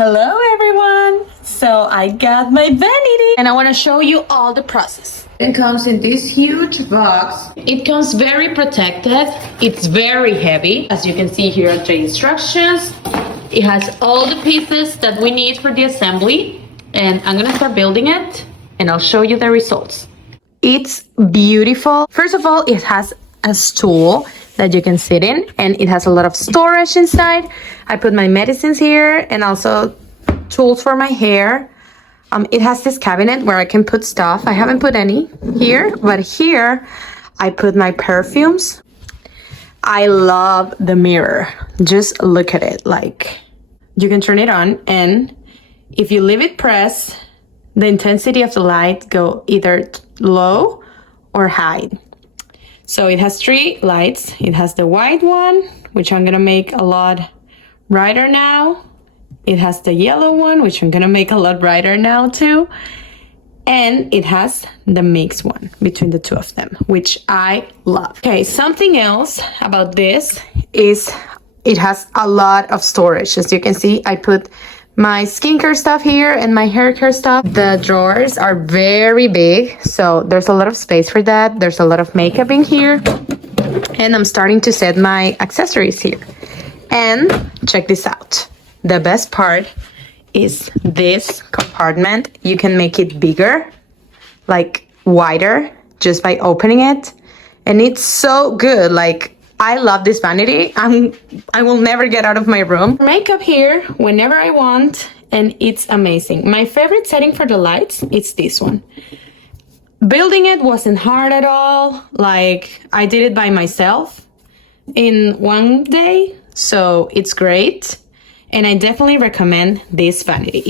Hello everyone! So I got my vanity and I want to show you all the process. It comes in this huge box. It comes very protected. It's very heavy. As you can see here are the instructions. It has all the pieces that we need for the assembly. And I'm gonna start building it and I'll show you the results. It's beautiful. First of all, it has a stool that you can sit in and it has a lot of storage inside. I put my medicines here and also tools for my hair. It has this cabinet where I can put stuff. I haven't put any here, but here I put my perfumes. I love the mirror. Just look at it. Like, you can turn it on, and if you leave it pressed, the intensity of the light go either low or high. So it has 3 lights. It has the white one, which I'm gonna make a lot brighter now. It has the yellow one, which I'm gonna make a lot brighter now too. And it has the mixed one between the two of them, which I love. Okay, something else about this is it has a lot of storage. As you can see, I put my skincare stuff here and my hair care stuff. The drawers are very big, so there's a lot of space for that. There's a lot of makeup in here. And I'm starting to set my accessories here. And check this out. The best part is this compartment. You can make it bigger, like wider, just by opening it. And it's so good. Like, I love this vanity. I will never get out of my room. Makeup here whenever I want, and it's amazing. My favorite setting for the lights is this one. Building it wasn't hard at all. Like, I did it by myself in one day, so it's great. And I definitely recommend this vanity.